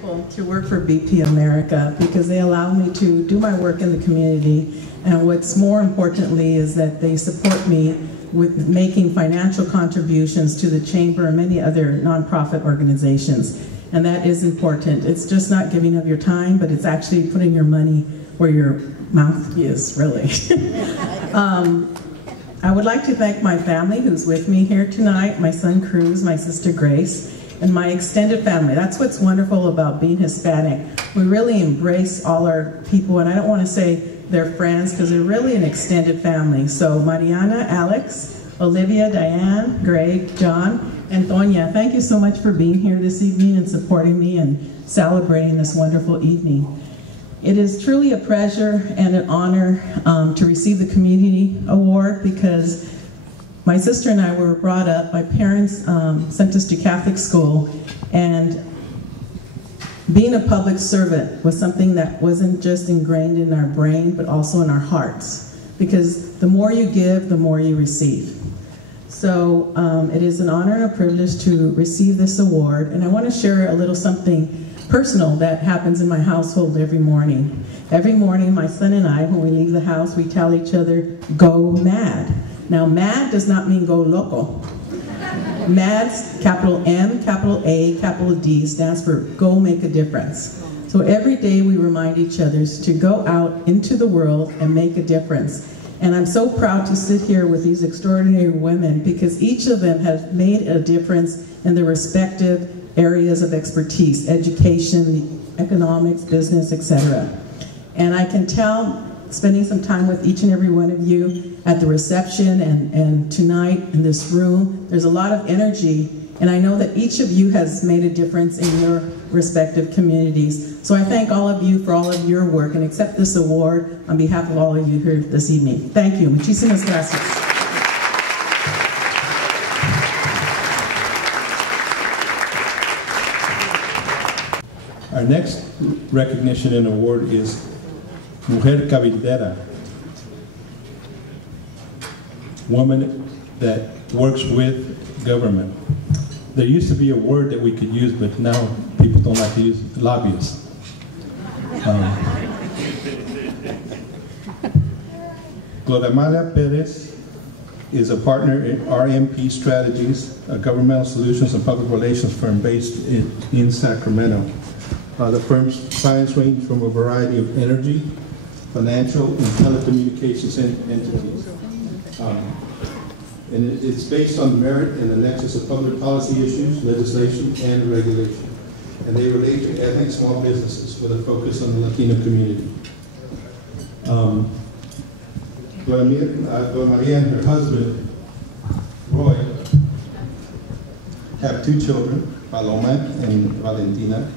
grateful to work for BP America because they allow me to do my work in the community, and what's more importantly is that they support me with making financial contributions to the Chamber and many other nonprofit organizations. And that is important. It's just not giving of your time, but it's actually putting your money where your mouth is, really. I would like to thank my family who's with me here tonight, my son Cruz, my sister Grace, and my extended family. That's what's wonderful about being Hispanic. We really embrace all our people, and I don't want to say they're friends because they're really an extended family. So Mariana, Alex, Olivia, Diane, Greg, John, and Tonya, thank you so much for being here this evening and supporting me and celebrating this wonderful evening. It is truly a pleasure and an honor to receive the Community Award because my sister and I were brought up, my parents sent us to Catholic school, and being a public servant was something that wasn't just ingrained in our brain, but also in our hearts. Because the more you give, the more you receive. So it is an honor and a privilege to receive this award, and I want to share a little something personal that happens in my household every morning. Every morning, my son and I, when we leave the house, we tell each other, "Go mad." Now, mad does not mean go loco. MAD, capital M, capital A, capital D, stands for go make a difference. So every day we remind each other to go out into the world and make a difference. And I'm so proud to sit here with these extraordinary women because each of them has made a difference in their respective areas of expertise, education, economics, business, etc. And I can tell, spending some time with each and every one of you at the reception and tonight in this room, there's a lot of energy, and I know that each of you has made a difference in your respective communities. So I thank all of you for all of your work and accept this award on behalf of all of you here this evening. Thank you. Muchísimas gracias. Our next recognition and award is Mujer Cabildera, woman that works with government. There used to be a word that we could use, but now people don't like to use lobbyists. Gloria Perez is a partner in RMP Strategies, a governmental solutions and public relations firm based in Sacramento. The firm's clients range from a variety of energy, financial, and telecommunications entities. And it's based on merit and the nexus of public policy issues, legislation, and regulation. And they relate to ethnic small businesses with a focus on the Latino community. Gloria Maria and her husband, Roy, have two children, Paloma and Valentina,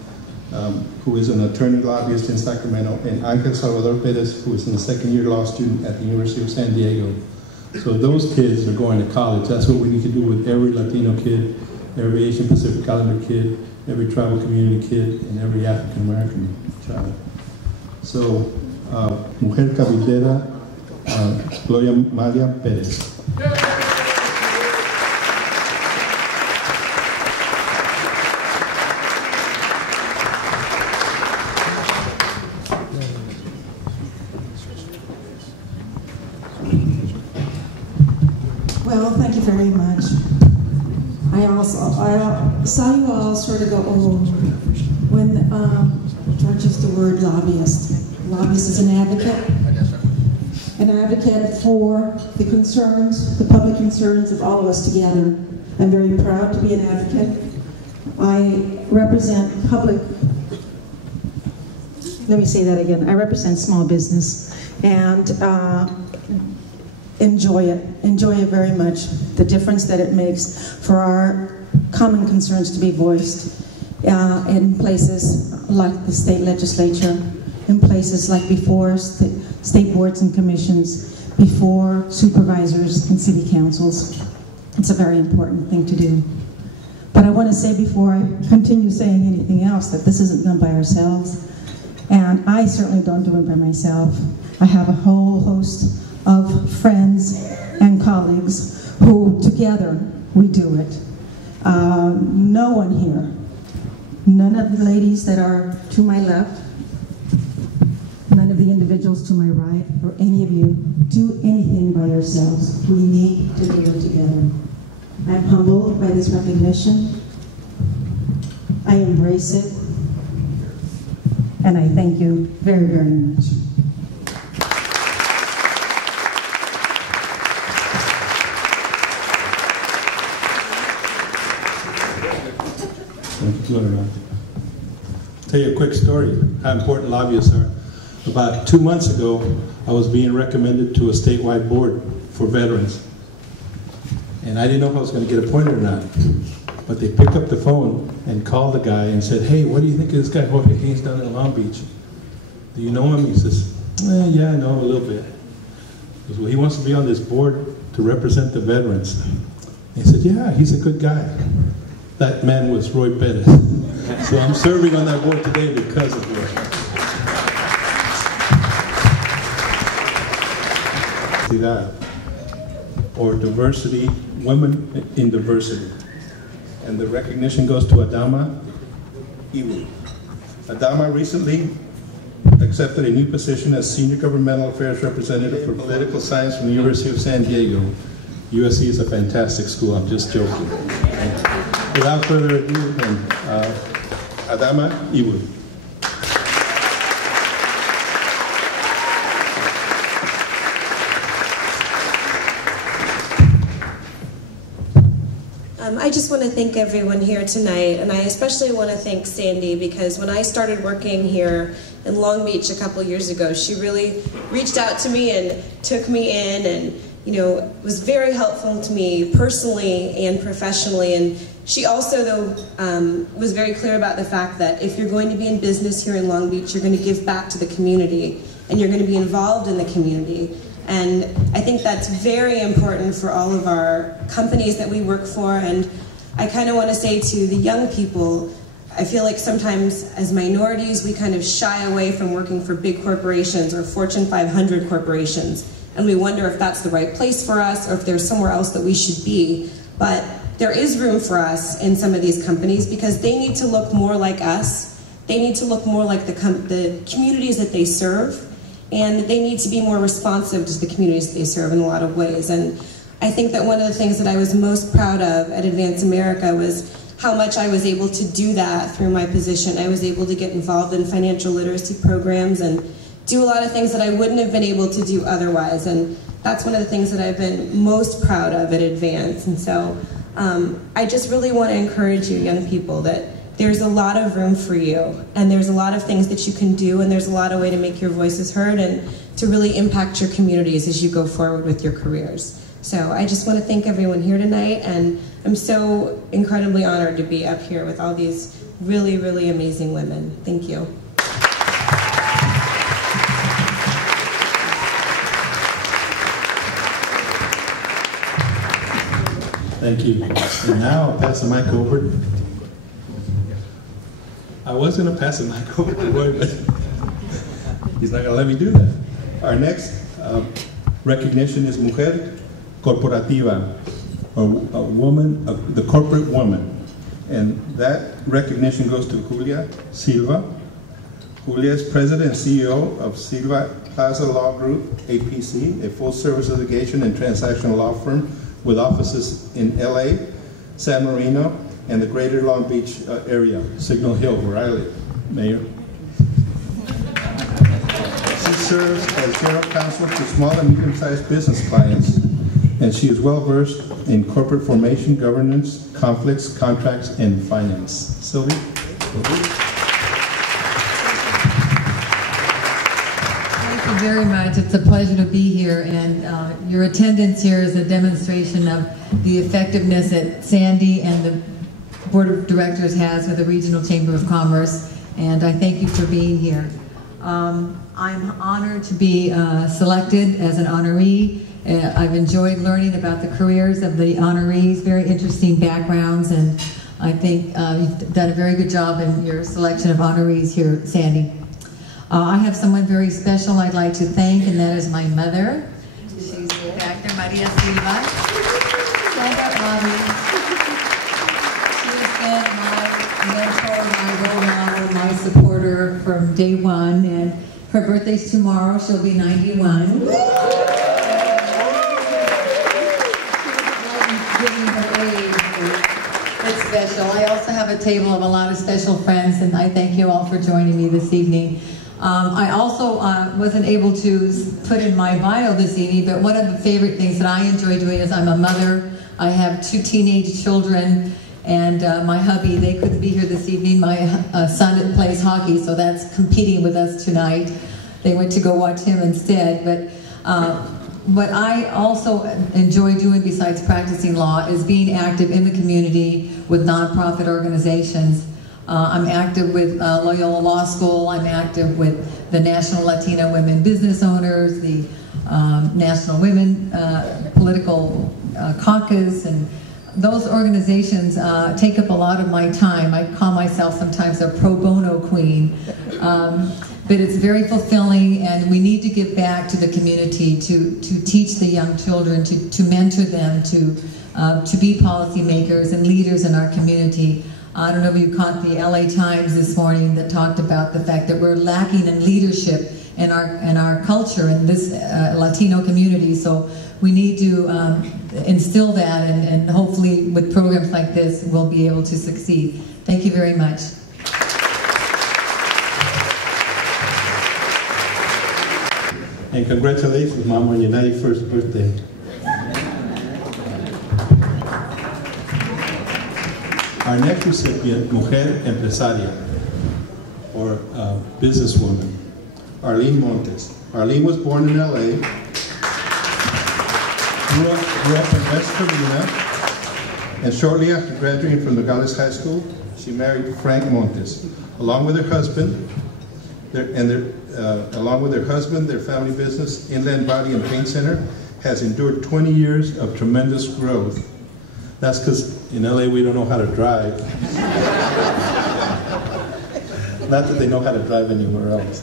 who is an attorney lobbyist in Sacramento, and Angel Salvador Perez, who is a second-year law student at the University of San Diego. So those kids are going to college. That's what we need to do with every Latino kid, every Asian Pacific Islander kid, every tribal community kid, and every African American child. So, Mujer Cabildera, Gloria Maria Perez. Well, thank you very much. I saw you all sort of go, oh, when George used the word lobbyist. Lobbyist is an advocate for the concerns, the public concerns of all of us together. I'm very proud to be an advocate. I represent let me say that again. I represent small business and enjoy it very much, the difference that it makes for our common concerns to be voiced in places like the state legislature, in places like before state boards and commissions, before supervisors and city councils. It's a very important thing to do. But I want to say before I continue saying anything else that this isn't done by ourselves, and I certainly don't do it by myself. I have a whole host of friends and colleagues who together we do it. No one here None of the ladies that are to my left, none of the individuals to my right, or any of you, do anything by yourselves. We need to do it together. I'm humbled by this recognition. I embrace it. And I thank you very, very much. Tell you a quick story, how important lobbyists are. About 2 months ago, I was being recommended to a statewide board for veterans. And I didn't know if I was going to get appointed or not. But they picked up the phone and called the guy and said, "Hey, what do you think of this guy, Jorge Haynes, down in Long Beach? Do you know him?" He says, "Yeah, I know him a little bit." He goes, "Well, he wants to be on this board to represent the veterans." He said, "Yeah, he's a good guy." That man was Roy Perez. So I'm serving on that board today because of Roy. Or diversity, women in diversity. And the recognition goes to Adama Iwu. Adama recently accepted a new position as Senior Governmental Affairs Representative for Political Science from the University of San Diego. USC is a fantastic school, I'm just joking. Without further ado, Adama Iwu. I just want to thank everyone here tonight, and I especially want to thank Sandy, because when I started working here in Long Beach a couple years ago, she really reached out to me and took me in, and was very helpful to me personally and professionally. And she also, though, was very clear about the fact that if you're going to be in business here in Long Beach, you're going to give back to the community, and you're going to be involved in the community. And I think that's very important for all of our companies that we work for. And I kind of want to say to the young people, I feel like sometimes as minorities, we kind of shy away from working for big corporations or Fortune 500 corporations. And we wonder if that's the right place for us or if there's somewhere else that we should be. But there is room for us in some of these companies because they need to look more like us. They need to look more like the communities that they serve. And they need to be more responsive to the communities they serve in a lot of ways. And I think that one of the things that I was most proud of at Advance America was how much I was able to do that through my position. I was able to get involved in financial literacy programs and do a lot of things that I wouldn't have been able to do otherwise. And that's one of the things that I've been most proud of at Advance. And so I just really want to encourage you, young people, that there's a lot of room for you, and there's a lot of things that you can do, and there's a lot of way to make your voices heard and to really impact your communities as you go forward with your careers. So I just want to thank everyone here tonight, and I'm so incredibly honored to be up here with all these really, really amazing women. Thank you. Thank you. And now I'll pass the mic over. I was going to pass the mic over to Roy, but he's not going to let me do that. Our next recognition is Mujer Corporativa, a woman, the corporate woman. And that recognition goes to Julia Silva. Julia is president and CEO of Silva Plaza Law Group, APC, a full-service litigation and transactional law firm with offices in LA, San Marino, and the greater Long Beach area, Signal Hill, where I live, Mayor. She serves as general counsel to small and medium-sized business clients, and she is well-versed in corporate formation, governance, conflicts, contracts, and finance. Sylvie? Thank you very much. It's a pleasure to be here, and your attendance here is a demonstration of the effectiveness that Sandy and the Board of Directors has with the Regional Chamber of Commerce, and I thank you for being here. I'm honored to be selected as an honoree. I've enjoyed learning about the careers of the honorees, very interesting backgrounds, and I think you've done a very good job in your selection of honorees here, Sandy. I have someone very special I'd like to thank, and that is my mother. She's back there, Maria Silva. Stand up, Mommy. She has been my mentor, my from day one, and her birthday's tomorrow. She'll be 91. It's special. I also have a table of a lot of special friends, and I thank you all for joining me this evening. I also wasn't able to put in my bio this evening, but one of the favorite things that I enjoy doing is I'm a mother. I have 2 teenage children, and my hubby, they couldn't be here this evening. My son plays hockey, so that's competing with us tonight. They went to go watch him instead. But what I also enjoy doing besides practicing law is being active in the community with nonprofit organizations. I'm active with Loyola Law School. I'm active with the National Latina Women Business Owners, the National Women Political Caucus, and those organizations take up a lot of my time. I call myself sometimes a pro bono queen. But it's very fulfilling, and we need to give back to the community to teach the young children, to mentor them, to be policymakers and leaders in our community. I don't know if you caught the LA Times this morning that talked about the fact that we're lacking in leadership in our culture in this Latino community. So we need to instill that, and hopefully with programs like this, we'll be able to succeed. Thank you very much. And congratulations, Mom, on your 91st birthday. Our next recipient, Mujer Empresaria, or businesswoman, Arlene Montes. Arlene was born in LA, grew up in West Covina, and shortly after graduating from Nogales High School, she married Frank Montes. Along with her husband, their family business, Inland Body and Paint Center, has endured 20 years of tremendous growth. That's because in LA we don't know how to drive. Not that they know how to drive anywhere else.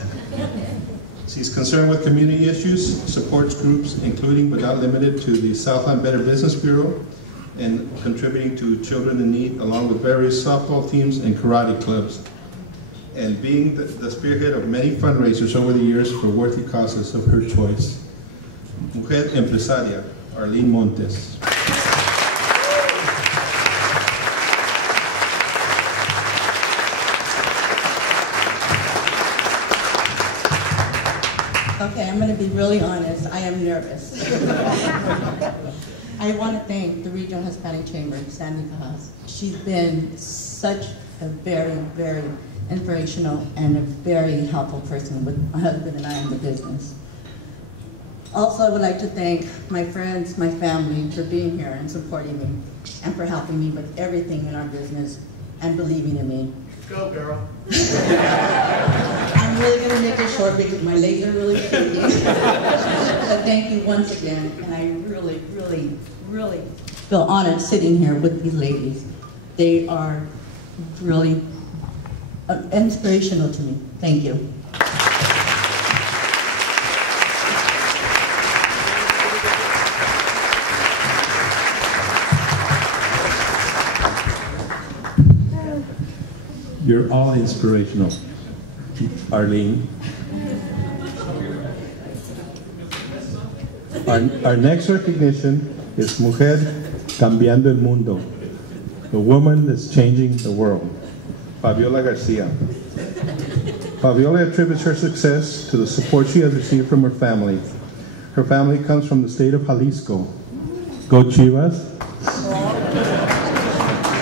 She's concerned with community issues, supports groups including but not limited to the Southland Better Business Bureau, and contributing to Children in Need, along with various softball teams and karate clubs, and being the spearhead of many fundraisers over the years for worthy causes of her choice. Mujer Empresaria, Arlene Montes. Okay, I'm going to be really honest. I am nervous. I want to thank the Regional Hispanic Chamber, Sandy Cajas. She's been such a very, very inspirational and a very helpful person with my husband and I in the business. Also, I would like to thank my friends, my family for being here and supporting me and for helping me with everything in our business and believing in me. Go, girl. I'm really going to make it short because my legs are really shaking. But thank you once again, and I really, really, really feel honored sitting here with these ladies. They are really inspirational to me. Thank you. You're all inspirational, Arlene. Our next recognition is Mujer Cambiando el Mundo, the woman that's changing the world, Fabiola Garcia. Fabiola attributes her success to the support she has received from her family. Her family comes from the state of Jalisco. Go Chivas!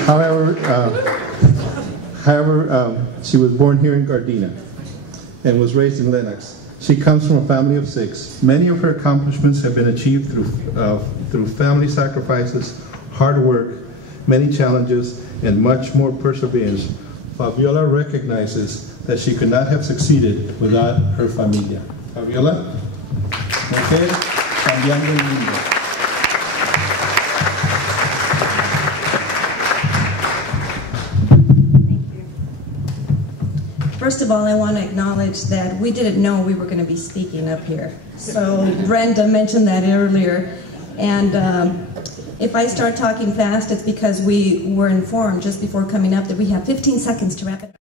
However, she was born here in Gardena and was raised in Lenox. She comes from a family of 6. Many of her accomplishments have been achieved through family sacrifices, hard work, many challenges, and much more perseverance. Fabiola recognizes that she could not have succeeded without her familia. Fabiola, Mujer Cambiando el Mundo. First of all, I want to acknowledge that we didn't know we were going to be speaking up here. So Brenda mentioned that earlier. And if I start talking fast, it's because we were informed just before coming up that we have 15 seconds to wrap it up.